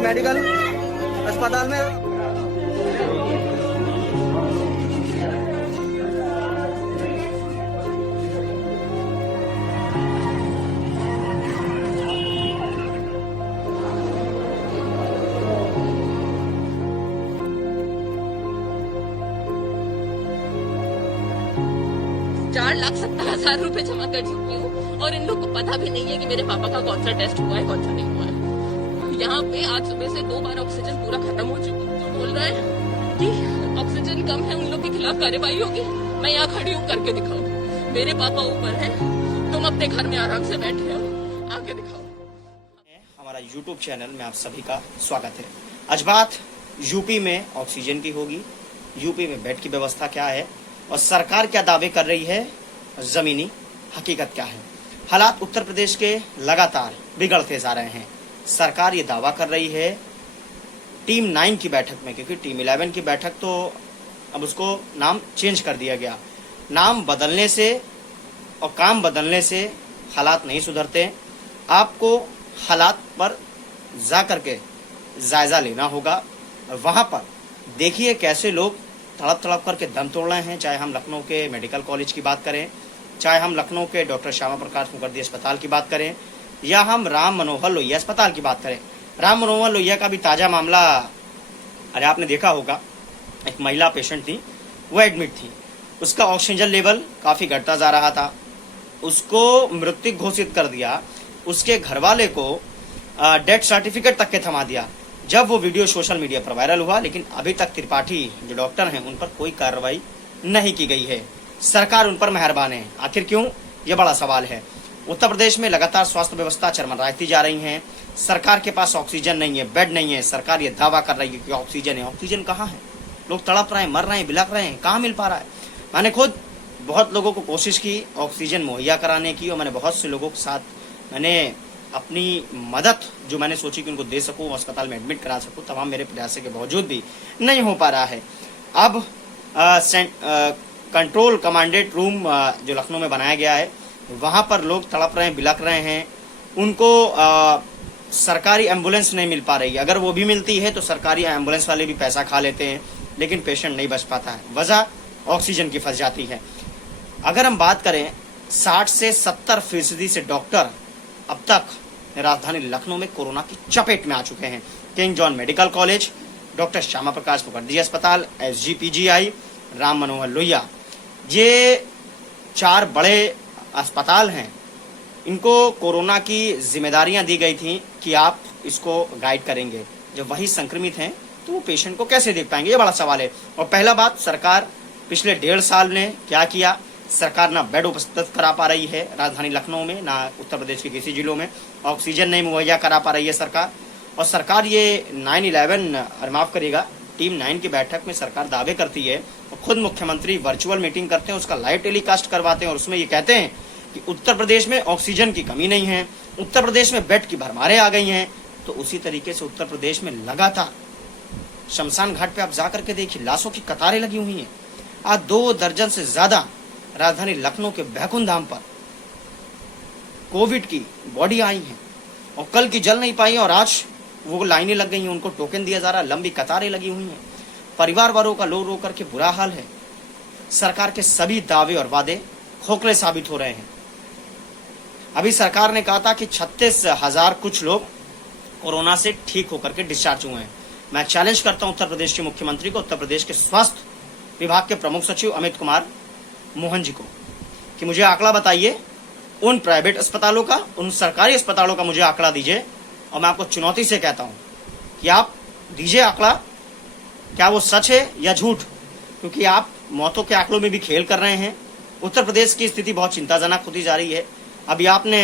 Medical अस्पताल में। 4,70,000 रुपए जमा कर चुकी हूँ और इन लोग को पता भी नहीं है कि मेरे पापा का कौन सा टेस्ट हुआ है कौन सा नहीं हुआ है। यहाँ पे आज सुबह से 2 बार ऑक्सीजन पूरा खत्म हो चुका है। तो बोल रहे हैं कि ऑक्सीजन कम है, उन लोग के खिलाफ कार्रवाई होगी। मैं यहाँ खड़ी हूँ, करके दिखाओ। मेरे पापा ऊपर है, तुम अपने घर में आराम से बैठे हो, आके दिखाओ। हमारा यूट्यूब चैनल में आप सभी का स्वागत है। आज बात यूपी में ऑक्सीजन की होगी, यूपी में बेड की व्यवस्था क्या है और सरकार क्या दावे कर रही है, जमीनी हकीकत क्या है। हालात उत्तर प्रदेश के लगातार बिगड़ते जा रहे हैं। सरकार ये दावा कर रही है टीम 9 की बैठक में, क्योंकि टीम 11 की बैठक तो अब उसको नाम चेंज कर दिया गया। नाम बदलने से और काम बदलने से हालात नहीं सुधरते। आपको हालात पर जा करके जायजा लेना होगा। वहां पर देखिए कैसे लोग तड़प तड़प करके दम तोड़ रहे हैं। चाहे हम लखनऊ के मेडिकल कॉलेज की बात करें, चाहे हम लखनऊ के डॉक्टर श्यामा प्रसाद मुखर्जी अस्पताल की बात करें, या हम राम मनोहर लोहिया अस्पताल की बात करें। राम मनोहर लोहिया का भी ताजा मामला, अरे आपने देखा होगा, एक महिला पेशेंट थी, वो एडमिट थी, उसका ऑक्सीजन लेवल काफी घटता जा रहा था, उसको मृत्यु घोषित कर दिया, उसके घरवाले को डेथ सर्टिफिकेट तक के थमा दिया जब वो वीडियो सोशल मीडिया पर वायरल हुआ। लेकिन अभी तक त्रिपाठी जो डॉक्टर हैं उन पर कोई कार्रवाई नहीं की गई है। सरकार उन पर मेहरबान है, आखिर क्यों, ये बड़ा सवाल है। उत्तर प्रदेश में लगातार स्वास्थ्य व्यवस्था चरमराती जा रही है। सरकार के पास ऑक्सीजन नहीं है, बेड नहीं है। सरकार ये दावा कर रही है कि ऑक्सीजन है। ऑक्सीजन कहाँ है? लोग तड़प रहे हैं, मर रहे हैं, बिलख रहे हैं, कहाँ मिल पा रहा है। मैंने खुद बहुत लोगों को कोशिश की ऑक्सीजन मुहैया कराने की, और मैंने बहुत से लोगों के साथ मैंने अपनी मदद जो मैंने सोची कि उनको दे सकूं, अस्पताल में एडमिट करा सकूं, तमाम मेरे प्रयासों के बावजूद भी नहीं हो पा रहा है। अब कंट्रोल कमांडेड रूम जो लखनऊ में बनाया गया है, वहां पर लोग तड़प रहे हैं, बिलख रहे हैं। उनको सरकारी एम्बुलेंस नहीं मिल पा रही है। अगर वो भी मिलती है तो सरकारी एम्बुलेंस वाले भी पैसा खा लेते हैं, लेकिन पेशेंट नहीं बच पाता है। वजह ऑक्सीजन की फंस जाती है। अगर हम बात करें 60 से 70% से डॉक्टर अब तक राजधानी लखनऊ में कोरोना की चपेट में आ चुके हैं। King John medical college, doctor Shyama Prasad Mukherjee अस्पताल, SGPGI, राम मनोहर लोहिया, ये 4 बड़े अस्पताल हैं। इनको कोरोना की जिम्मेदारियां दी गई थी कि आप इसको गाइड करेंगे। जब वही संक्रमित हैं तो वो पेशेंट को कैसे देख पाएंगे, ये बड़ा सवाल है। और पहला बात, सरकार पिछले 1.5 साल ने क्या किया? सरकार ना बेड उपस्थित करा पा रही है राजधानी लखनऊ में, ना उत्तर प्रदेश के किसी जिलों में ऑक्सीजन नहीं मुहैया करा पा रही है सरकार। और सरकार ये 9/11 माफ करिएगा, टीम 9 की बैठक में सरकार दावे करती है, और खुद मुख्यमंत्री वर्चुअल मीटिंग करते हैं, उसका लाइव टेलीकास्ट करवाते हैं, और उसमें ये कहते हैं कि उत्तर प्रदेश में ऑक्सीजन की कमी नहीं है, उत्तर प्रदेश में बेड की भरमारें आ गई हैं। तो उसी तरीके से उत्तर प्रदेश में लगातार शमशान घाट पे आप जाकर के देखिए, लाशों की कतारें लगी हुई हैं। आज 2 दर्जन से ज्यादा राजधानी लखनऊ के बैकुंठ धाम पर कोविड की बॉडी आई है, और कल की जल नहीं पाई, और आज वो लाइनें लग गई हैं, उनको टोकन दिया जा रहा है, लंबी कतारें लगी हुई हैं। परिवार वालों का रो रो करके बुरा हाल है। सरकार के सभी दावे और वादे खोखले साबित हो रहे हैं। अभी सरकार ने कहा था कि 36,000 कुछ लोग कोरोना से ठीक होकर के डिस्चार्ज हुए हैं। मैं चैलेंज करता हूं उत्तर प्रदेश के मुख्यमंत्री को, उत्तर प्रदेश के स्वास्थ्य विभाग के प्रमुख सचिव अमित कुमार मोहन जी को, कि मुझे आंकड़ा बताइए उन प्राइवेट अस्पतालों का, उन सरकारी अस्पतालों का मुझे आंकड़ा दीजिए। और मैं आपको चुनौती से कहता हूं कि आप दीजिए आंकड़ा, क्या वो सच है या झूठ, क्योंकि आप मौतों के आंकड़ों में भी खेल कर रहे हैं। उत्तर प्रदेश की स्थिति बहुत चिंताजनक होती जा रही है। अभी आपने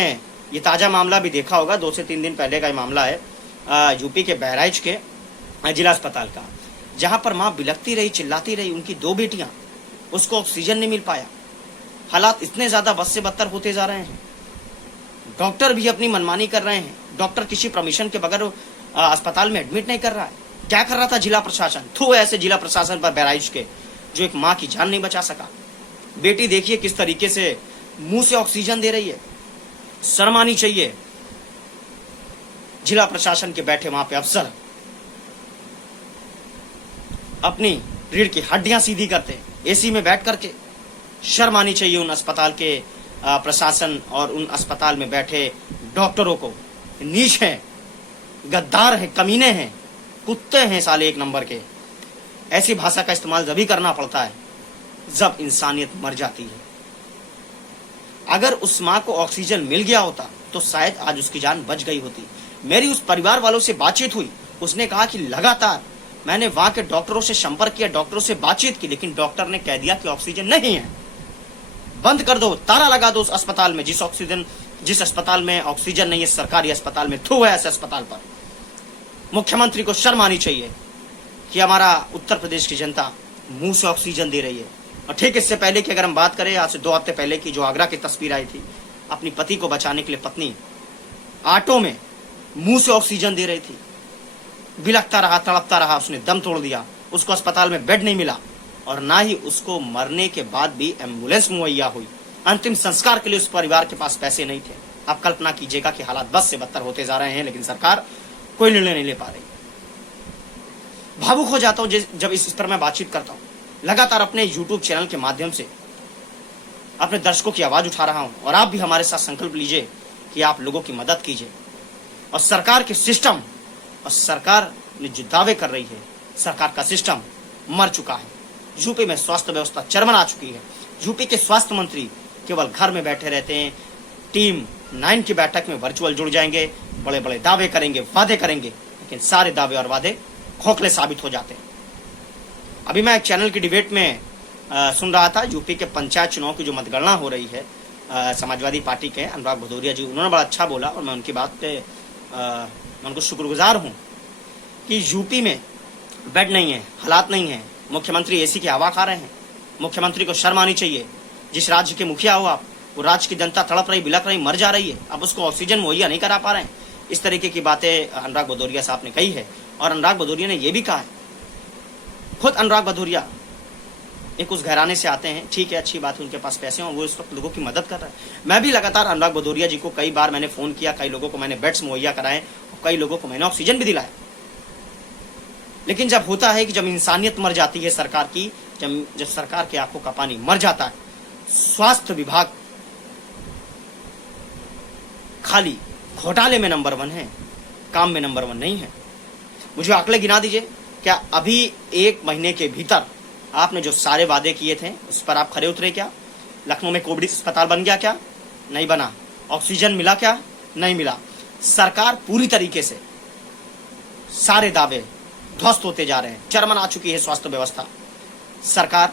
ये ताजा मामला भी देखा होगा, 2 से 3 दिन पहले का ये मामला है यूपी के बहराइच के जिला अस्पताल का, जहां पर मां बिलखती रही, चिल्लाती रही, उनकी 2 बेटियां, उसको ऑक्सीजन नहीं मिल पाया। हालात इतने ज्यादा बद से बदतर होते जा रहे हैं। डॉक्टर भी अपनी मनमानी कर रहे हैं। डॉक्टर किसी परमिशन के बगैर अस्पताल में एडमिट नहीं कर रहा है। क्या कर रहा था जिला प्रशासन? थू ऐसे जिला प्रशासन पर बहराइच के, जो एक माँ की जान नहीं बचा सका। बेटी देखिए किस तरीके से मुंह से ऑक्सीजन दे रही है। शर्म आनी चाहिए जिला प्रशासन के बैठे वहां पे अफसर अपनी रीढ़ की हड्डियां सीधी करते, एसी में बैठ करके। शर्म आनी चाहिए उन अस्पताल के प्रशासन और उन अस्पताल में बैठे डॉक्टरों को। नीच हैं, गद्दार हैं, कमीने हैं, कुत्ते हैं साले एक नंबर के। ऐसी भाषा का इस्तेमाल तभी करना पड़ता है जब इंसानियत मर जाती है। अगर उस मां को ऑक्सीजन मिल गया होता तो शायद आज उसकी जान बच गई होती। मेरी उस परिवार वालों से बातचीत हुई, उसने कहा कि लगातार मैंने वहां के डॉक्टरों से संपर्क किया, डॉक्टरों से बातचीत की, लेकिन डॉक्टर ने कह दिया कि ऑक्सीजन नहीं है, बंद कर दो, ताला लगा दो उस अस्पताल में। जिस अस्पताल में ऑक्सीजन नहीं है, सरकारी अस्पताल में, थू है ऐसे अस्पताल पर। मुख्यमंत्री को शर्म आनी चाहिए कि हमारा उत्तर प्रदेश की जनता मुंह से ऑक्सीजन दे रही है। और ठीक इससे पहले की अगर हम बात करें, आज से 2 हफ्ते पहले की जो आगरा की तस्वीर आई थी, अपनी पति को बचाने के लिए पत्नी ऑटो में मुंह से ऑक्सीजन दे रही थी, बिलखता रहा, तड़पता रहा, उसने दम तोड़ दिया, उसको अस्पताल में बेड नहीं मिला और ना ही उसको मरने के बाद भी एम्बुलेंस मुहैया हुई। अंतिम संस्कार के लिए उस परिवार के पास पैसे नहीं थे। आप कल्पना कीजिएगा कि हालात बस से बदतर होते जा रहे हैं, लेकिन सरकार कोई निर्णय नहीं ले पा रही। भावुक हो जाता हूं जब इस पर मैं बातचीत करता हूं। लगातार अपने यूट्यूब चैनल के माध्यम से अपने दर्शकों की आवाज उठा रहा हूं और आप भी हमारे साथ संकल्प लीजिए कि आप लोगों की मदद कीजिए। और सरकार के सिस्टम और सरकार ने जो दावे कर रही है, सरकार का सिस्टम मर चुका है। यूपी में स्वास्थ्य व्यवस्था चरमरा चुकी है। यूपी के स्वास्थ्य मंत्री केवल घर में बैठे रहते हैं। टीम 9 की बैठक में वर्चुअल जुड़ जाएंगे, बड़े बड़े दावे करेंगे, वादे करेंगे, लेकिन सारे दावे और वादे खोखले साबित हो जाते हैं। अभी मैं एक चैनल की डिबेट में सुन रहा था, यूपी के पंचायत चुनाव की जो मतगणना हो रही है, समाजवादी पार्टी के अनुराग भदौरिया जी, उन्होंने बड़ा अच्छा बोला और मैं उनकी बात पे मैं उनको शुक्रगुजार हूं कि यूपी में बेड नहीं है, हालात नहीं है, मुख्यमंत्री एसी की हवा खा रहे हैं। मुख्यमंत्री को शर्म आनी चाहिए। जिस राज्य के मुखिया हो आप, वो राज्य की जनता तड़प रही, बिलक रही, मर जा रही है, अब उसको ऑक्सीजन मुहैया नहीं करा पा रहे हैं। इस तरीके की बातें अनुराग भदौरिया साहब ने कही है। और अनुराग भदौरिया ने यह भी कहा है, खुद अनुराग भदौरिया एक उस घराने से आते हैं, ठीक है, अच्छी बात है, उनके पास पैसे हैं, वो इस वक्त लोगों की मदद कर रहे हैं। मैं भी लगातार अनुराग भदौरिया जी को कई बार मैंने फोन किया, कई लोगों को मैंने बेड्स मुहैया कराए, कई लोगों को मैंने ऑक्सीजन भी दिलाया। लेकिन जब होता है कि जब इंसानियत मर जाती है सरकार की, जब सरकार की आंखों का पानी मर जाता है, स्वास्थ्य विभाग खाली घोटाले में नंबर 1 है, काम में नंबर 1 नहीं है। मुझे आंकड़े गिना दीजिए, क्या अभी 1 महीने के भीतर आपने जो सारे वादे किए थे उस पर आप खरे उतरे क्या? लखनऊ में कोविड अस्पताल बन गया क्या? नहीं बना। ऑक्सीजन मिला क्या? नहीं मिला। सरकार पूरी तरीके से सारे दावे ध्वस्त होते जा रहे हैं। चरमरा आ चुकी है स्वास्थ्य व्यवस्था। सरकार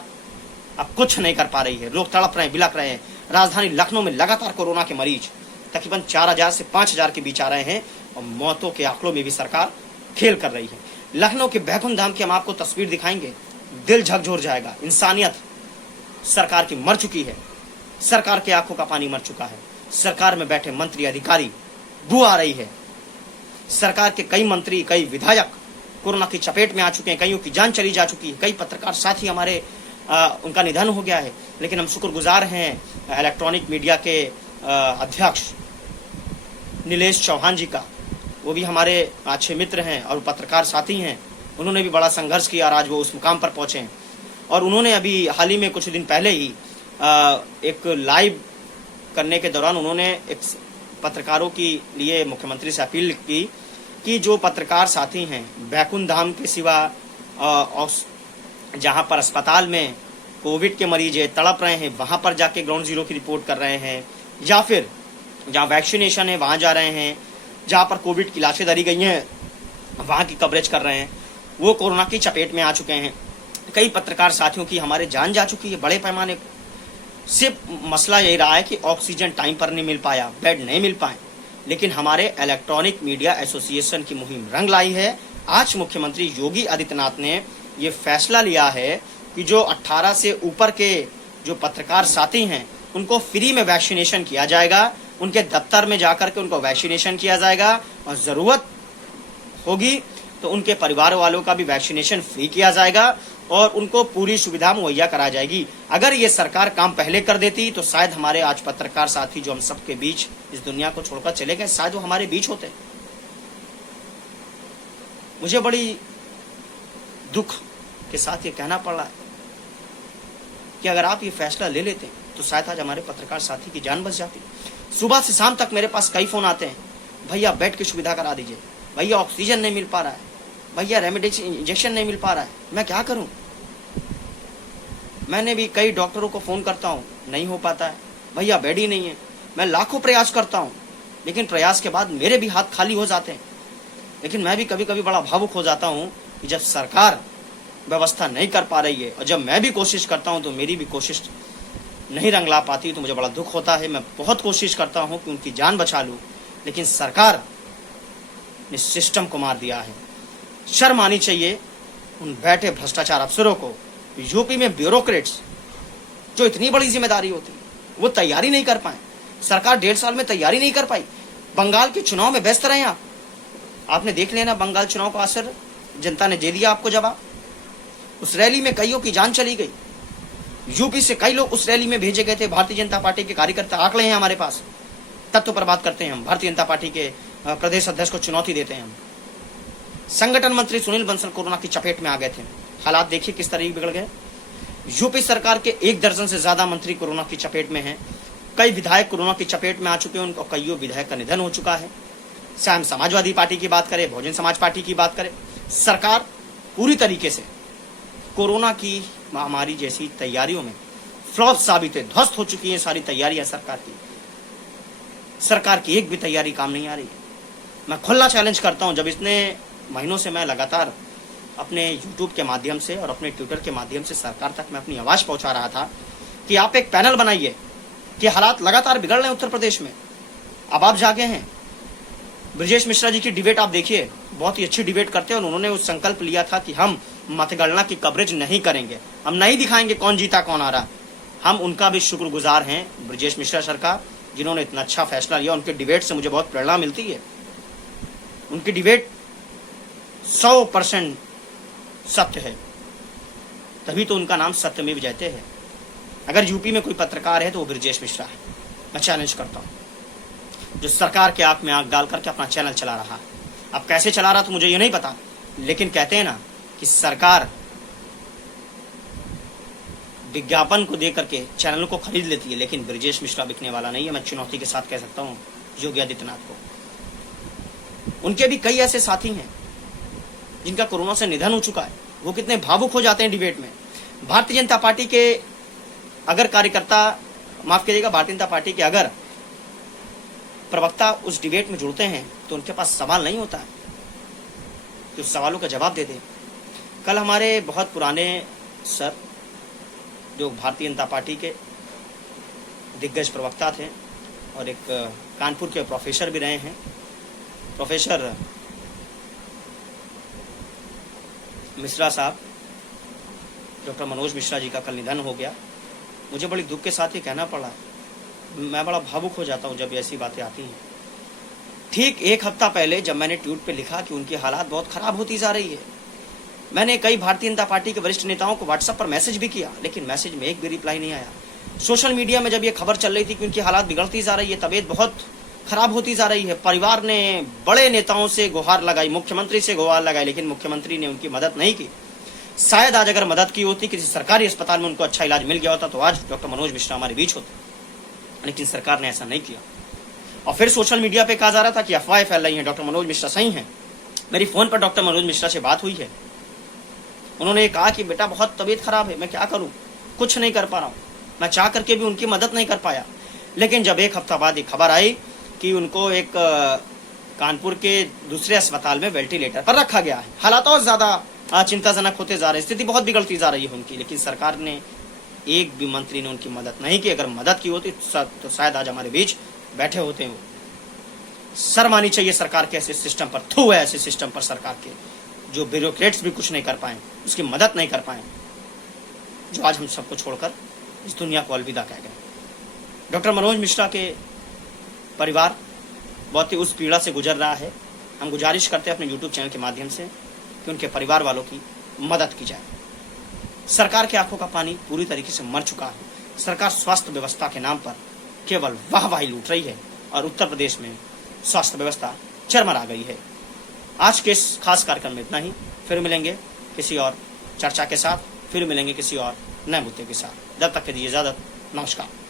अब कुछ नहीं कर पा रही है। लोग तड़प रहे हैं, बिलक रहे हैं। राजधानी लखनऊ में लगातार कोरोना के मरीज तकरीबन 4000 से 5000 के बीच आ रहे हैं और मौतों के आंकड़ों में भी सरकार खेल कर रही है। लखनऊ के बैकुंठ धाम की हम आपको तस्वीर दिखाएंगे, दिल झकझोर जाएगा। इंसानियत सरकार की मर चुकी है। सरकार की आंखों का पानी मर चुका है। सरकार में बैठे मंत्री अधिकारी बू आ रही है। सरकार के कई मंत्री, कई विधायक कोरोना की चपेट में आ चुके हैं। कईयों की जान चली जा चुकी है। कई पत्रकार साथी हमारे उनका निधन हो गया है। लेकिन हम शुक्रगुजार हैं इलेक्ट्रॉनिक मीडिया के अध्यक्ष नीलेश चौहान जी का। वो भी हमारे अच्छे मित्र हैं और पत्रकार साथी हैं। उन्होंने भी बड़ा संघर्ष किया और आज वो उस मुकाम पर पहुंचे हैं। और उन्होंने अभी हाल ही में कुछ दिन पहले ही एक लाइव करने के दौरान उन्होंने एक पत्रकारों के लिए मुख्यमंत्री से अपील की कि जो पत्रकार साथी हैं बैकुंठ धाम के सिवा जहां पर अस्पताल में कोविड के मरीज तड़प रहे हैं वहां पर जाके ग्राउंड जीरो की रिपोर्ट कर रहे हैं, या फिर जहां वैक्सीनेशन है वहां जा रहे हैं, जहां पर कोविड की लाशें धरी गई हैं वहां की कवरेज कर रहे हैं, वो कोरोना की चपेट में आ चुके हैं। कई पत्रकार साथियों की हमारे जान जा चुकी है बड़े पैमाने। सिर्फ मसला यही रहा है कि ऑक्सीजन टाइम पर नहीं मिल पाया, बेड नहीं मिल पाए। लेकिन हमारे इलेक्ट्रॉनिक मीडिया एसोसिएशन की मुहिम रंग लाई है। आज मुख्यमंत्री योगी आदित्यनाथ ने ये फैसला लिया है कि जो 18 से ऊपर के जो पत्रकार साथी हैं उनको फ्री में वैक्सीनेशन किया जाएगा। उनके दफ्तर में जाकर के उनको वैक्सीनेशन किया जाएगा और जरूरत होगी तो उनके परिवार वालों का भी वैक्सीनेशन फ्री किया जाएगा और उनको पूरी सुविधा मुहैया करा जाएगी। अगर ये सरकार काम पहले कर देती तो शायद हमारे आज पत्रकार साथी जो हम सबके बीच इस दुनिया को छोड़कर चले गए, शायद वो हमारे बीच होते। मुझे बड़ी दुख के साथ ये कहना पड़ रहा है कि अगर आप ये फैसला ले लेते तो शायद आज हमारे पत्रकार साथी की जान बच जाती। सुबह से शाम तक मेरे पास कई फोन आते हैं, भैया बेड की सुविधा करा दीजिए, भैया ऑक्सीजन नहीं मिल पा रहा है, भैया रेमडेसिविर इंजेक्शन नहीं मिल पा रहा है, मैं क्या करूं। मैंने भी कई डॉक्टरों को फोन करता हूं, नहीं हो पाता है, भैया बेड ही नहीं है। मैं लाखों प्रयास करता हूं, लेकिन प्रयास के बाद मेरे भी हाथ खाली हो जाते हैं। लेकिन मैं भी कभी कभी बड़ा भावुक हो जाता हूं कि जब सरकार व्यवस्था नहीं कर पा रही है और जब मैं भी कोशिश करता हूं तो मेरी भी कोशिश नहीं रंग ला पाती, तो मुझे बड़ा दुख होता है। मैं बहुत कोशिश करता हूं कि उनकी जान बचा लूं, लेकिन सरकार ने सिस्टम को मार दिया है। शर्म आनी चाहिए उन बैठे भ्रष्टाचार अफसरों को। यूपी में ब्यूरोक्रेट्स जो इतनी बड़ी जिम्मेदारी होती है वो तैयारी नहीं कर पाए। सरकार 1.5 साल में तैयारी नहीं कर पाई। बंगाल के चुनाव में व्यस्त रहे आप। आपने देख लेना बंगाल चुनाव का असर, जनता ने दे दिया आपको जवाब। उस रैली में कईयों की जान चली गई। यूपी से कई लोग उस रैली में भेजे गए थे। भारतीय जनता पार्टी के कार्यकर्ता आंकड़े हैं हमारे पास, तत्व पर बात करते हैं हम। भारतीय जनता पार्टी के प्रदेश अध्यक्ष को चुनौती देते हैं हम। संगठन मंत्री सुनील बंसल कोरोना की चपेट में आ गए थे। हालात देखिए किस तरह बिगड़ गए। यूपी सरकार के 1 दर्जन से ज्यादा मंत्री कोरोना की चपेट में हैं। कई विधायक कोरोना की चपेट में आ चुके हैं। उनको कईयों विधायक का निधन हो चुका है। चाहे हम समाजवादी पार्टी की बात करें, बहुजन समाज पार्टी की बात करें, सरकार पूरी तरीके से कोरोना की महामारी जैसी तैयारियों में फ्लॉप साबित है। ध्वस्त हो चुकी है सारी तैयारियां सरकार की। सरकार की एक भी तैयारी काम नहीं आ रही है। मैं खुला चैलेंज करता हूं, जब इतने महीनों से मैं लगातार अपने यूट्यूब के माध्यम से और अपने ट्विटर के माध्यम से सरकार तक मैं अपनी आवाज पहुंचा रहा था कि आप एक पैनल बनाइए कि हालात लगातार बिगड़ रहे हैं उत्तर प्रदेश में। अब आप जागे हैं। ब्रजेश मिश्रा जी की डिबेट आप देखिए, बहुत ही अच्छी डिबेट करते हैं और उन्होंने उस संकल्प लिया था कि हम मतगणना की कवरेज नहीं करेंगे, हम नहीं दिखाएंगे कौन जीता कौन हारा। हम उनका भी शुक्रगुजार हैं, ब्रजेश मिश्रा सर का, जिन्होंने इतना अच्छा फैसला लिया। उनके डिबेट से मुझे बहुत प्रेरणा मिलती है। उनकी डिबेट 100% सत्य है, तभी तो उनका नाम सत्यमेव जयते है। अगर यूपी में कोई पत्रकार है तो वो ब्रजेश मिश्रा है। मैं चैलेंज करता हूं, जो सरकार के आंख में आंख डाल करके अपना चैनल चला रहा है। अब कैसे चला रहा तो मुझे ये नहीं पता, लेकिन कहते हैं ना कि सरकार विज्ञापन को देकर के चैनल को खरीद लेती है, लेकिन ब्रजेश मिश्रा बिकने वाला नहीं है। मैं चुनौती के साथ कह सकता हूं योगी आदित्यनाथ को। उनके भी कई ऐसे साथी हैं जिनका कोरोना से निधन हो चुका है। वो कितने भावुक हो जाते हैं डिबेट में। भारतीय जनता पार्टी के अगर कार्यकर्ता, माफ कीजिएगा, भारतीय जनता पार्टी के अगर प्रवक्ता उस डिबेट में जुड़ते हैं तो उनके पास सवाल नहीं होता है कि उस सवालों का जवाब दे दे। कल हमारे बहुत पुराने सर, जो भारतीय जनता पार्टी के दिग्गज प्रवक्ता थे और एक कानपुर के प्रोफेसर भी रहे हैं, प्रोफेसर मिश्रा साहब, डॉक्टर मनोज मिश्रा जी का कल निधन हो गया। मुझे बड़ी दुख के साथ ये कहना पड़ा, मैं बड़ा भावुक हो जाता हूँ जब ऐसी बातें आती हैं। ठीक 1 हफ्ता पहले जब मैंने ट्वीट पे लिखा कि उनकी हालात बहुत खराब होती जा रही है, मैंने कई भारतीय जनता पार्टी के वरिष्ठ नेताओं को व्हाट्सएप पर मैसेज भी किया, लेकिन मैसेज में एक भी रिप्लाई नहीं आया। सोशल मीडिया में जब ये खबर चल रही थी कि उनकी हालात बिगड़ती जा रही है, तबीयत बहुत खराब होती जा रही है, परिवार ने बड़े नेताओं से गुहार लगाई, मुख्यमंत्री से गुहार लगाई, लेकिन मुख्यमंत्री ने उनकी मदद नहीं की। शायद आज अगर मदद की होती, किसी सरकारी अस्पताल में उनको अच्छा इलाज मिल गया होता, तो आज डॉक्टर मनोज मिश्रा हमारे बीच होते, लेकिन सरकार ने ऐसा नहीं किया। और फिर सोशल मीडिया पे कहा जा रहा था कि अफवाहें फैल रही हैं, डॉक्टर मनोज मिश्रा सही हैं। मेरी फोन पर डॉक्टर मनोज मिश्रा से बात हुई है। उन्होंने कहा कि बेटा बहुत तबीयत खराब है, मैं क्या करूं, कुछ नहीं कर पा रहा हूं। मैं चाह करके भी उनकी मदद नहीं कर पाया। लेकिन जब 1 हफ्ता बाद एक खबर आई कि उनको एक कानपुर के दूसरे अस्पताल में वेंटिलेटर पर रखा गया है, हालात और ज्यादा चिंताजनक होते जा रहे हैं, स्थिति बहुत बिगड़ती जा रही है उनकी, लेकिन सरकार ने एक भी मंत्री ने उनकी मदद नहीं की। अगर मदद की होती तो शायद आज हमारे बीच बैठे होते हो। शर्म आनी चाहिए सरकार के ऐसे सिस्टम पर। थू है ऐसे सिस्टम पर सरकार के, जो ब्यूरोक्रेट्स भी कुछ नहीं कर पाए, उसकी मदद नहीं कर पाए, जो आज हम सबको छोड़कर इस दुनिया को अलविदा कह गए। डॉक्टर मनोज मिश्रा के परिवार बहुत ही उस पीड़ा से गुजर रहा है। हम गुजारिश करते हैं अपने यूट्यूब चैनल के माध्यम से कि उनके परिवार वालों की मदद की जाए। सरकार की आंखों का पानी पूरी तरीके से मर चुका है। सरकार स्वास्थ्य व्यवस्था के नाम पर केवल वाहवाही लूट रही है और उत्तर प्रदेश में स्वास्थ्य व्यवस्था चरमरा गई है। आज के इस खास कार्यक्रम में इतना ही। फिर मिलेंगे किसी और चर्चा के साथ। फिर मिलेंगे किसी और नए मुद्दे के साथ। जब तक के लिए इजाजत, नमस्कार।